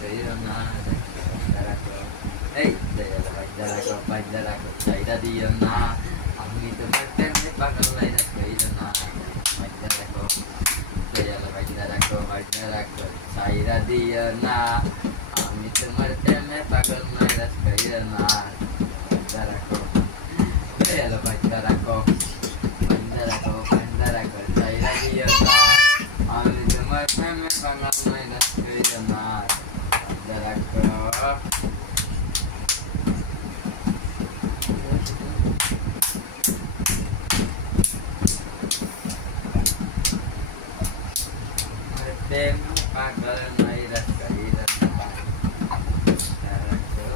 kayo na Bandara ko. Hey, bandara ko, saya diam na. Ang ito magteme pagalay na kayo na bandara ko. Bandara ko, saya diam na. Ang ito magteme pagalay na kayo na bandara ko. Bandara ko, saya diam na. Ang ito magteme pagalay na kayo na bandara ko. Dem pagal may ras kailan pa Sarako